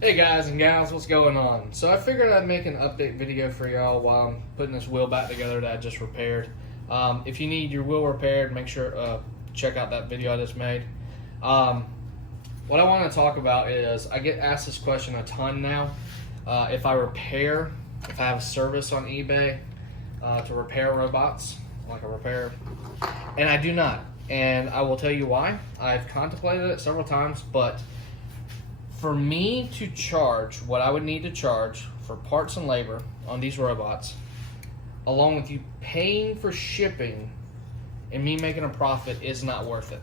Hey guys and gals, what's going on? So I figured I'd make an update video for y'all while I'm putting this wheel back together that I just repaired. If you need your wheel repaired, make sure check out that video I just made. What I want to talk about is I get asked this question a ton now. If I have a service on eBay to repair robots, like a repair, and I do not. And I will tell you why. I've contemplated it several times, but for me to charge what I would need to charge for parts and labor on these robots, along with you paying for shipping and me making a profit, is not worth it.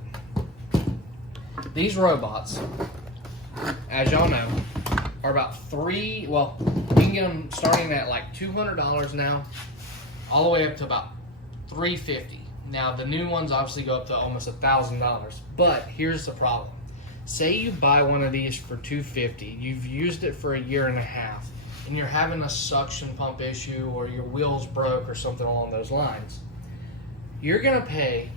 These robots, as y'all know, are about you can get them starting at like $200 now, all the way up to about $350. Now the new ones obviously go up to almost $1,000, but here's the problem. Say you buy one of these for $250, you've used it for a year and a half, and you're having a suction pump issue or your wheels broke or something along those lines. You're going to pay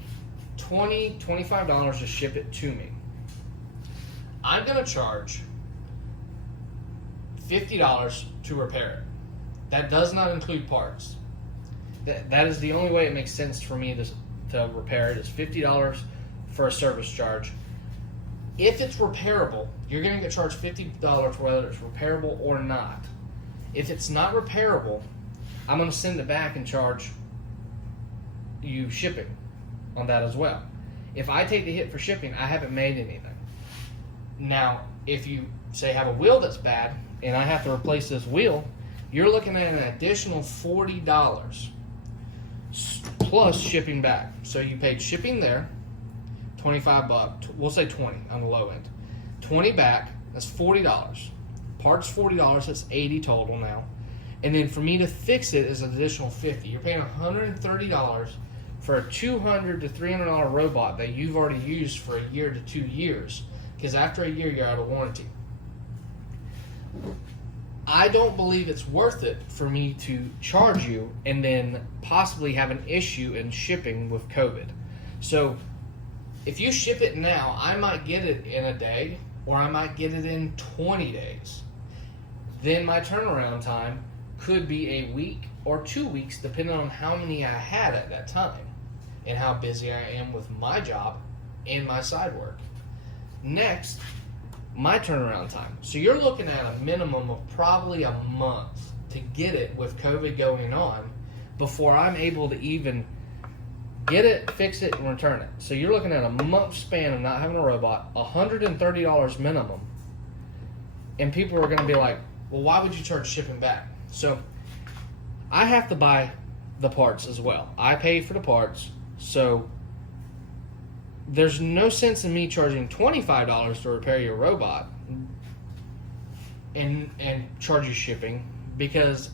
$20, $25 to ship it to me. I'm going to charge $50 to repair it. That does not include parts. That is the only way it makes sense for me to repair it, is $50 for a service charge. If it's repairable, you're going to get charged $50 whether it's repairable or not. If it's not repairable, I'm going to send it back and charge you shipping on that as well. If I take the hit for shipping, I haven't made anything. Now, if you say have a wheel that's bad and I have to replace this wheel, you're looking at an additional $40 plus shipping back. So you paid shipping there, $25, we'll say 20 on the low end. 20 back, that's $40. Parts $40, that's 80 total now. And then for me to fix it is an additional 50. You're paying $130 for a $200 to $300 robot that you've already used for a year to 2 years, because after a year you're out of warranty. I don't believe it's worth it for me to charge you and then possibly have an issue in shipping with COVID. So if you ship it now, I might get it in a day or I might get it in 20 days. Then my turnaround time could be a week or 2 weeks, depending on how many I had at that time and how busy I am with my job and my side work. Next, my turnaround time. So you're looking at a minimum of probably a month to get it with COVID going on before I'm able to even get it, fix it, and return it. So you're looking at a month span of not having a robot, $130 minimum. And people are going to be like, well, why would you charge shipping back? So I have to buy the parts as well. I pay for the parts. So there's no sense in me charging $25 to repair your robot and charge you shipping, because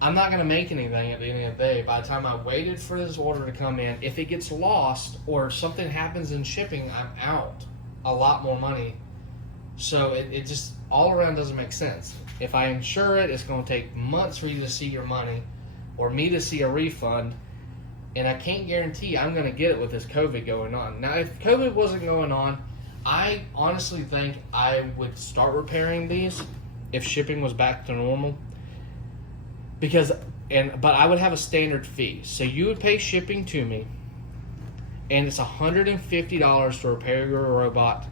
I'm not going to make anything at the end of the day. By the time I waited for this order to come in, if it gets lost or something happens in shipping, I'm out a lot more money. So it just all around doesn't make sense. If I insure it, it's going to take months for you to see your money or me to see a refund. And I can't guarantee I'm going to get it with this COVID going on. Now, if COVID wasn't going on, I honestly think I would start repairing these if shipping was back to normal. But I would have a standard fee. So you would pay shipping to me, and it's $150 to repair your robot.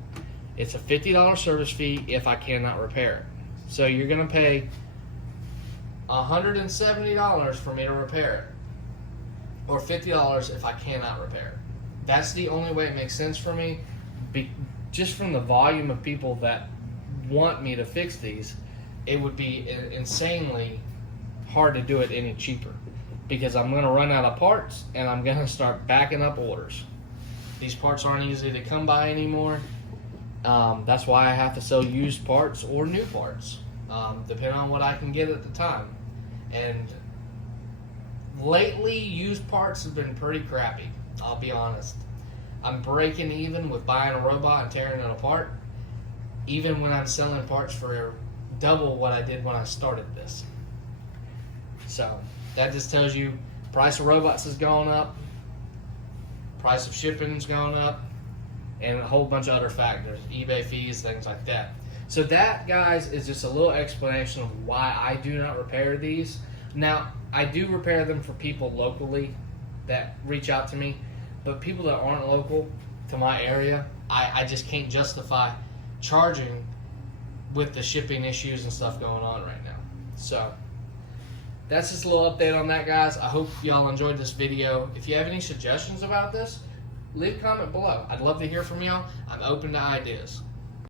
It's a $50 service fee if I cannot repair it. So you're going to pay $170 for me to repair it, or $50 if I cannot repair it. That's the only way it makes sense for me, just from the volume of people that want me to fix these. It would be insanely hard to do it any cheaper, because I'm going to run out of parts and I'm going to start backing up orders. These parts aren't easy to come by anymore. That's why I have to sell used parts or new parts, depending on what I can get at the time. And lately, used parts have been pretty crappy, I'll be honest. I'm breaking even with buying a robot and tearing it apart, even when I'm selling parts for double what I did when I started this. So that just tells you price of robots has gone up, price of shipping's gone up, and a whole bunch of other factors, eBay fees, things like that. So that, guys, is just a little explanation of why I do not repair these. Now, I do repair them for people locally that reach out to me, but people that aren't local to my area, I just can't justify charging with the shipping issues and stuff going on right now. So that's just a little update on that, guys. I hope y'all enjoyed this video. If you have any suggestions about this, leave a comment below. I'd love to hear from y'all. I'm open to ideas.